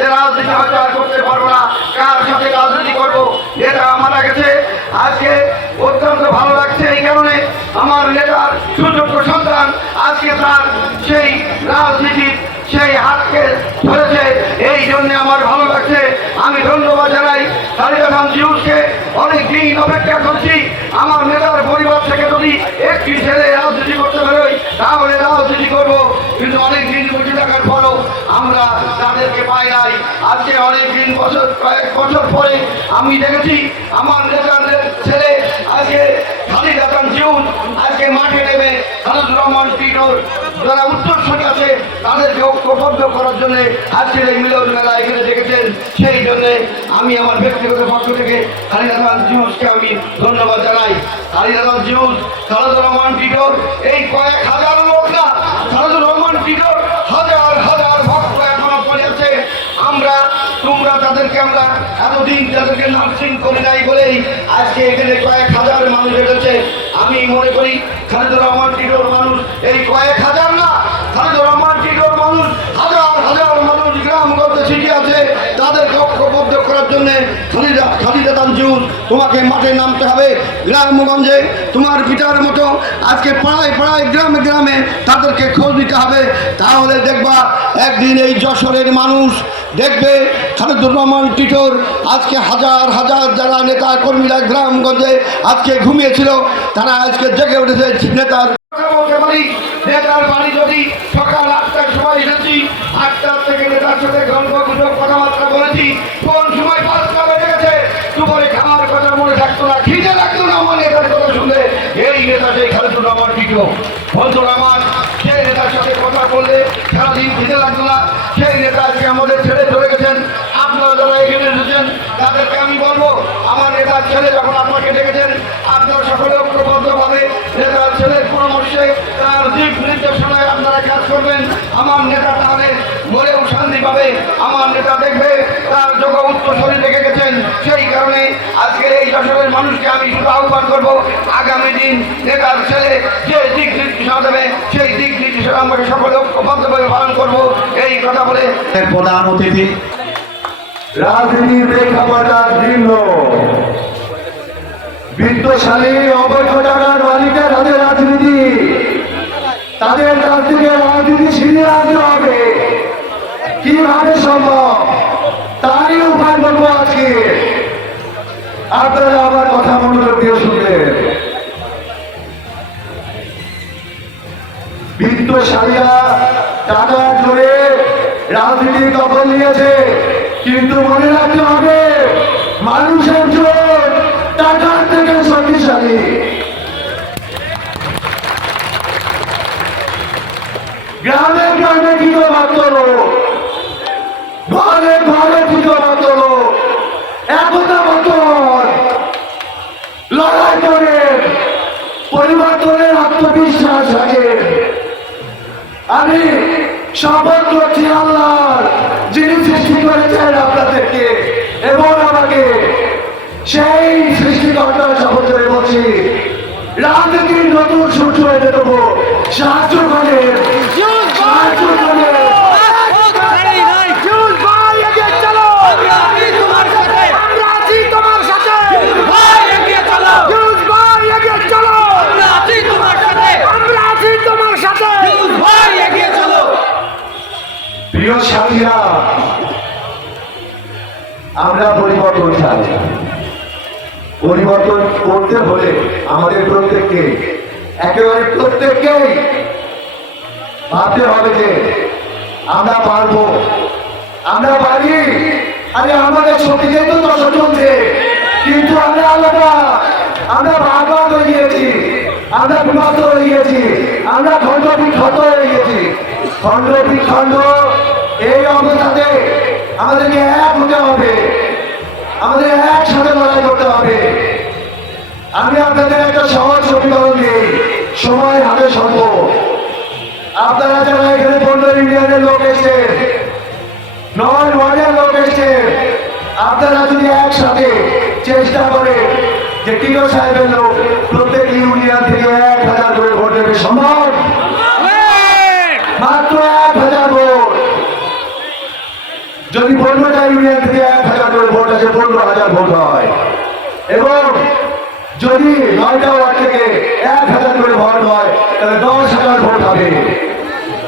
যে রাজনীতি হয়তো করতে পারব না, কার সাথে রাজনীতি করব, এটা মারা গেছে আজকে অত্যন্ত ভালো লাগছে এই কারণে আমার নেতার সুযোগ্য সন্তান আজকে তার সেই রাজনীতির সেই হাতকে ধরেছে। এই জন্য আমার ভালো লাগছে। আমি ধন্যবাদ জানাই খালিদা খান জিউসকে। অনেক দিন অপেক্ষা করছি। আমার নেতার পরিবার থেকে যদি একটি ছেলে রাজনীতি করতে বেরোই তাহলে রাজনীতি করব, কিন্তু অনেক দিন বুঝে থাকার পরও আমরা তাদেরকে পাই নাই। আজকে অনেক দিন বছর, কয়েক বছর পরে আমি দেখেছি, আমার নেতাদের ছেলে আজকে খালি খান জিউন আজকে মাঠে নেমে খালিদুর রহমান টিটোর যারা উত্তরসূরি আছে, তাদেরকে ঐক্যবদ্ধ করার জন্য আজকের এই মিলন মেলা এখানে দেখেছেন। সেই জন্য আমি আমার ব্যক্তিগত পক্ষ থেকে খালিদাবাদ জিউসকে আমি ধন্যবাদ জানাই। খালিদাবাদ জিউস খালেদুর রহমান টিটোর, এই কয়েক হাজার লোক না রহমান টিটোর, হাজার হাজার ভক্ত এখনও পড়ে আছে। আমরা, তোমরা তাদেরকে আমরা এতদিন তাদেরকে নার্সিং করি নাই বলেই আজকে এখানে কয়েক হাজার মানুষ এসেছে। আমি মনে করি খালেদুর রহমান টিটোর মানুষ। এই কয়েক হাজার না খালেদুর রহমান টিটোর মানুষ হাজার হাজার মানুষ গ্রামগঞ্জে ছিটিয়ে আছে। করার জন্য খালিদা খালিদা তানজুর তোমাকে মাঠে নামতে হবে। গ্রামগঞ্জে তোমার পিতার মতো আজকে পাড়ায় পাড়ায়, গ্রামে গ্রামে তাদেরকে খোঁজ নিতে হবে। তাহলে দেখবা একদিন এই যশোরের মানুষ দেখবে খালেদুর রহমান টিটোর আজকে হাজার হাজার যারা নেতা কর্মীরা গ্রামগঞ্জে আজকে ঘুমিয়েছিল, তারা আজকে জেগে উঠেছে নেতার বাড়ি যদি সকাল আটটার সময় এসেছি আটটার থেকে নেতার সাথে গল্প গুজব কথাবার্তা বলেছি কোন সময় পাঁচটা বেজে গেছে দুপুরে খাওয়ার কথা মনে থাকতো না খিদে লাগতো না আমার নেতার কথা শুনলে এই নেতা সেই বন্ধুরা আমার, সেই নেতার কথা বললে সেই নেতা আজকে আমাদের ছেড়ে চলে গেছেন। আপনারা আমার নেতার ছেলে যখন আপনাকে ডেকেছেন আপনারা সকলে ঐক্যবদ্ধভাবে নেতার ছেলের পরামর্শে তার দিক নির্দেশনায় আপনারা কাজ করবেন। আমার নেতা তাহলে মরেও শান্তি পাবে আমার নেতা দেখবে, তার যোগ উত্তরসরি রেখে গেছেন। সেই আজকের এই যশোরের মানুষকে আমি শুধু আহ্বান করব আগামী দিন নেতার ছেলে যে দিক নির্দেশনা দেবে সেই দিক নির্দেশনা আমরা সকলে ঐক্যবদ্ধভাবে পালন করব এই কথা বলে প্রধান অতিথি। রাজনীতির প্রেক্ষাপটটা ভিন্ন। বিত্তশালী অবৈধ টাকার মালিকের তাদের রাজনীতি। তাদের থেকে রাজনীতি ছিনিয়ে আনতে হবে। কীভাবে সম্ভব তারই উপায় বলব আজকে আপনারা আমার কথা মনোযোগ দিয়ে শুনবেন। বিত্তশালীরা টাকা জোরে রাজনীতি দখল নিয়েছে, কিন্তু মনে রাখতে হবে মানুষের জোর টাকার থেকে শক্তিশালী গ্রামে গ্রামে কিলো মাত্র লোক ঘরে ঘরে পুজো মাত্র লোক একতা মতন লড়াই করে আত্মবিশ্বাস আছে আমি শপথ করছি আল্লাহর যিনি সৃষ্টি করেছেন আপনাদেরকে এবং আমাকে সেই সৃষ্টিকর্তার শপথ করে বলছি, রাজনীতির নতুন সূর্য এনে দেবো। সাহায্য করে সাহায্য করে সাথীরা আমরা পরিবর্তন চাই। পরিবর্তন করতে হলে আমাদের প্রত্যেককে, একেবারে প্রত্যেককেই ভাবতে হবে যে আমরা পারব। আমরা পারি। আরে আমাদের সতীকে তো দশ চলছে, কিন্তু আমরা আলাদা। আমরা ভাগ হয়ে গিয়েছি, আমরা বিভক্ত হয়ে গিয়েছি, আমরা খণ্ড বিক্ষত হয়ে গেছি খণ্ড বিখণ্ড এই অবস্থাতে আমাদেরকে এক হতে হবে, আমাদের একসাথে লড়াই করতে হবে। আমি আপনাদের একটা সহজ সমীকরণ দিই, সময় হাতে স্বল্প আপনারা যারা এখানে পনেরো ইন্ডিয়ানের লোক এসছে, নয় ওয়ার্ডের লোক এসছে, আপনারা যদি একসাথে চেষ্টা করে যে টিও সাহেবের লোক প্রত্যেক ইউনিয়ন থেকে এক হাজার করে ভোট দেবে সম্ভব মাত্র এক হাজার ভোট যদি পনেরোটা ইউনিয়ন থেকে এক হাজার করে ভোট আসে পনেরো হাজার ভোট হয়। এবং যদি নয়টা ওয়ার্ড থেকে এক হাজার করে ভোট হয় তাহলে দশ হাজার ভোট হবে।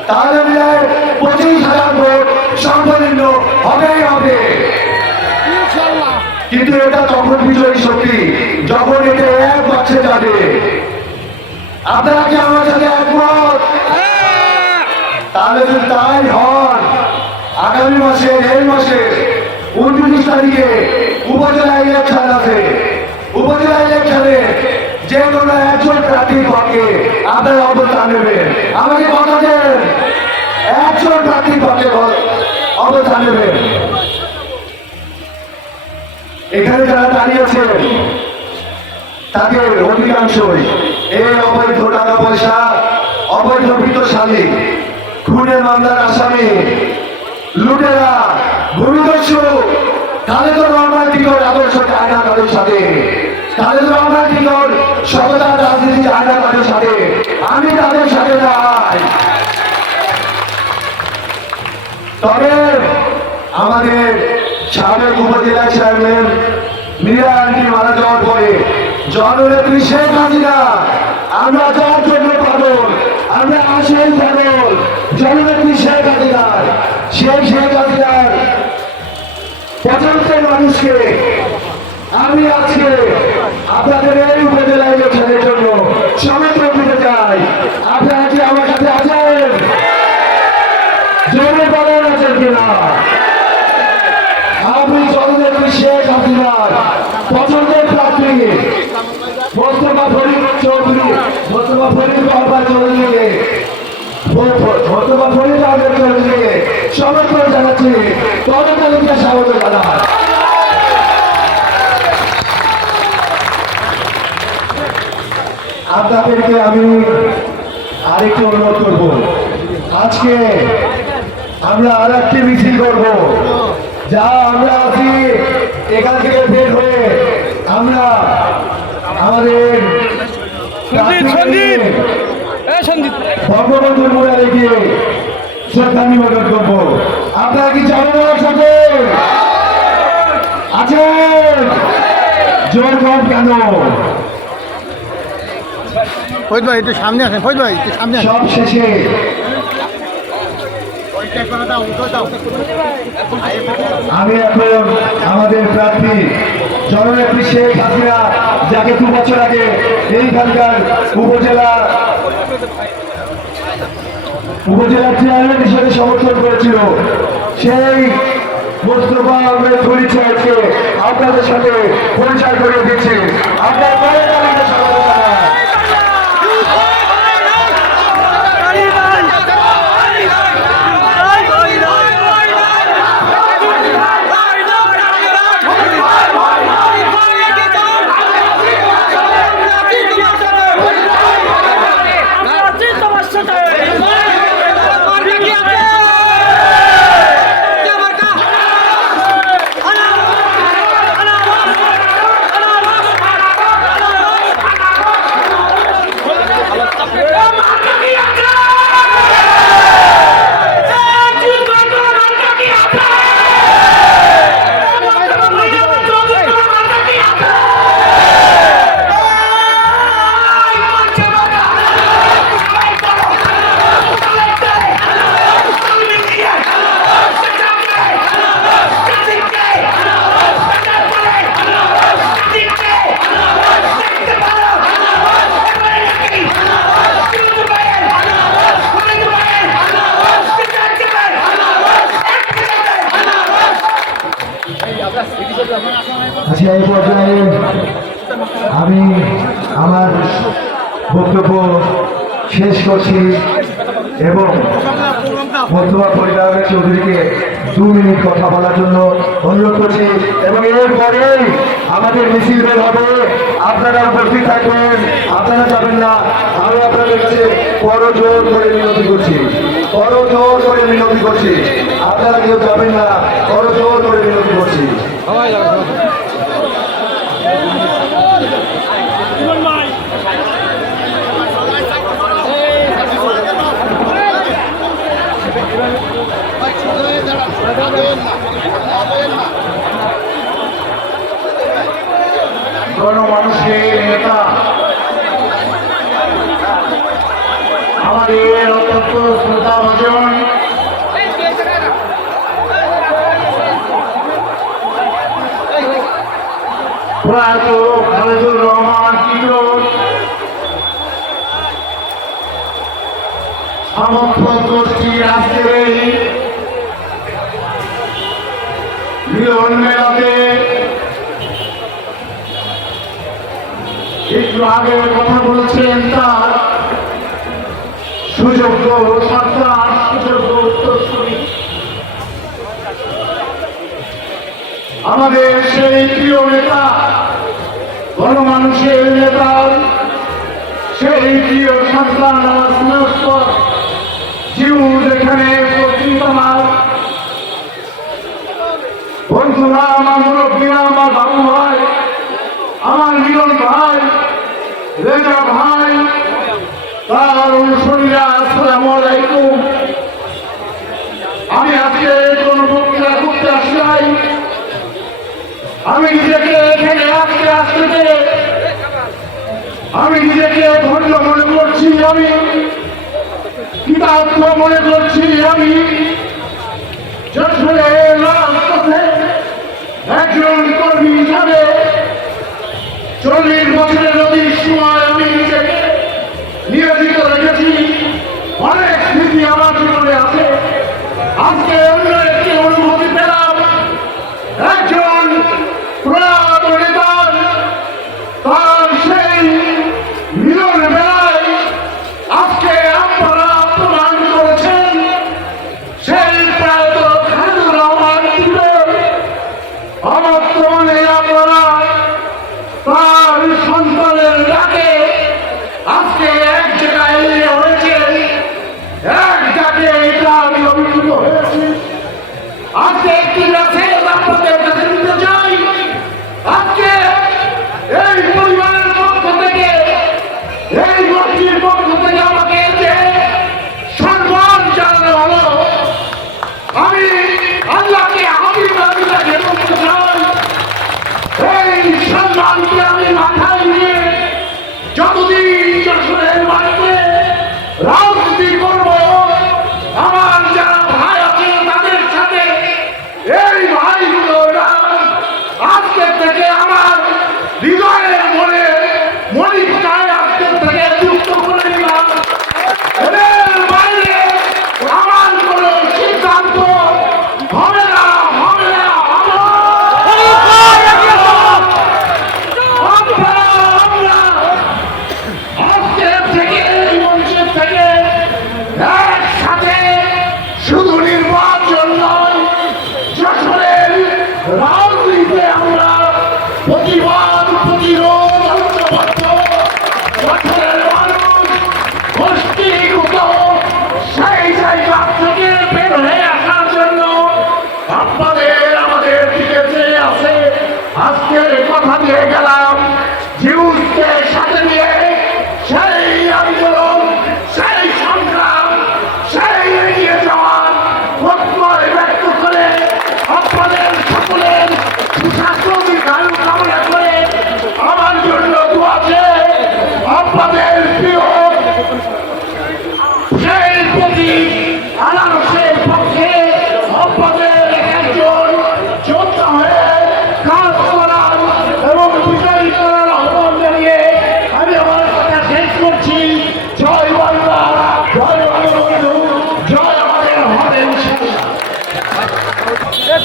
তাহলে মিলে পঁচিশ হাজার ভোট সর্বনিম্ন হবেই হবে। কিন্তু এটা তখন বিজয়ী শক্তি যখন এটা এক বাক্সে যাবে। আপনারা কি আমার সাথে একমত? তাহলে যদি তাই হন আগামী মাসে এই মাসে উনত্রিশ তারিখে উপজেলা ইলেকশন আছে। উপজেলা ইলেকশনে যে কোনো একজন প্রার্থীর পক্ষে আপনারা অবস্থান নেবেন। আমাকে কথা দেন, একজন প্রার্থীর পক্ষে অবস্থান নেবেন। এখানে যারা দাঁড়িয়েছেন তাদের অধিকাংশই এই অবৈধ টাকা পয়সা, অবৈধ বিত্তশালী, খুনের মামলার আসামি লুটেরা ভূমিদস্যু খালেদুর রহমান টিকর আদর্শ যায় না তাদের সাথে। খালেদুর রহমান টিকর সততা রাজনীতি যায় না সাথে। আমি তাদের সাথে তবে আমাদের সাবেক উপজেলা চেয়ারম্যান মীরা আন্টি মারা যাওয়ার পরে জননেত্রী শেখ হাসিনা, আমরা যার জন্য পাগল, আমরা আসেই পাগল জননেত্রী শেখ হাসিনার সেই শেখ হাসিনার পছন্দের মানুষকে আমি আজকে আপনাদের এই উপজেলা ইলেকশনের জন্য সমর্থন দিতে চাই। আপনারা কি আমার সাথে আছেন? জোরে বলেন আছেন কিনা আমি জননেত্রী শেখ হাসিনার পছন্দের প্রার্থী। মোস্তফা ফরিদ চৌধুরী, মোস্তফা ফরিদ রহমান চৌধুরীকে, মোস্তফা ফরিদ আহমেদ চৌধুরীকে সমর্থন জানাচ্ছি। তদন্তকে স্বাগত জানাই। আপনাদেরকে আমি আরেকটু অনুরোধ করব। আজকে আমরা আর একটি মিছিল করব। যা আমরা আছি এখান থেকে বের হয়ে আমরা আমাদের বঙ্গবন্ধুর মোড়ালে গিয়ে শ্রদ্ধা নিবেদন করব। আপনারা কি আমার সাথে আছেন জোর কর কেন? ফৈদ ভাই একটু সামনে আসেন ফৈদ ভাই একটু সামনে আসেন। সব শেষে। আমি এখন আমাদের প্রার্থী জননেত্রী শেখ হাসিনা যাকে দু বছর আগে এইখানকার উপজেলা উপজেলার চেয়ারম্যান হিসেবে সমর্থন করেছিল। সেই মোস্তফা আহমেদ পরিচয়কে আপনাদের সাথে পরিচয় করে দিচ্ছি। আপনার আচ্ছা এই পর্যায়ে আমি আমার বক্তব্য শেষ করছি এবং মধ্যমা পরিবার চৌধুরীকে দু মিনিট কথা বলার জন্য অনুরোধ করছি এবং এরপরে আমাদের মিছিল বের হবে। আপনারা উপস্থিত থাকবেন, আপনারা যাবেন না। আমি আপনাদের কাছে বড় জোর করে মিনতি করছি, বড় জোর করে মিনতি করছি। আপনারা কেউ যাবেন না, বড় জোর করে মিনতি করছি। গণমানুষের নেতা। আমাদের থেকে আমি নিজেকে ধন্য মনে করছি, আমি কিতাব মনে করছি, আমি একজন কর্মী হিসাবে চল্লিশ বছরের নদীর সময় আমি নিজেকে নিয়োজিত রেখেছি। অনেক স্মৃতি আমার জীবনে আছে। আজকে আজকে একটি রাখে বাক্যকে নিতে চাই। আজকে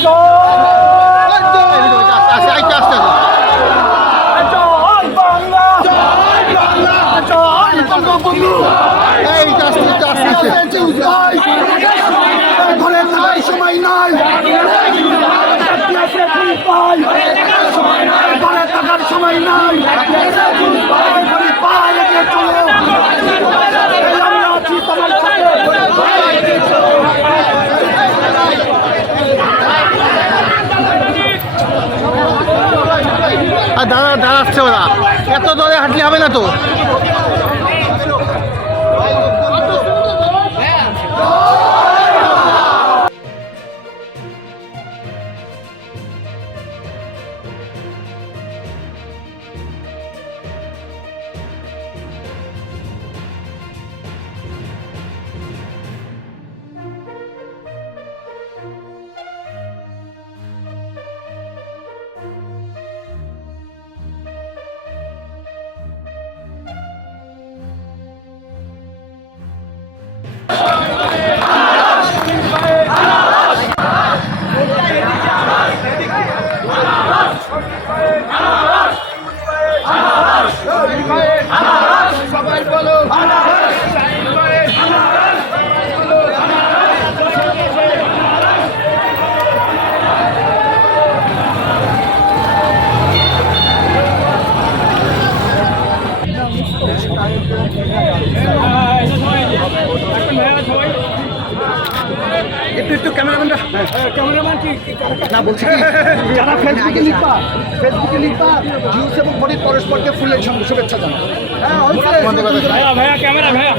Show! আর দাঁড়া দাঁড়া ওরা। এত দরে হাঁটলে হবে না তো? না বলছি যারা ফেসবুকে লিখবা ফেসবুকে লিখবা জিউস এবং ফরিদ পরস্পরকে ফুলের সঙ্গে শুভেচ্ছা জানাব। হ্যাঁ।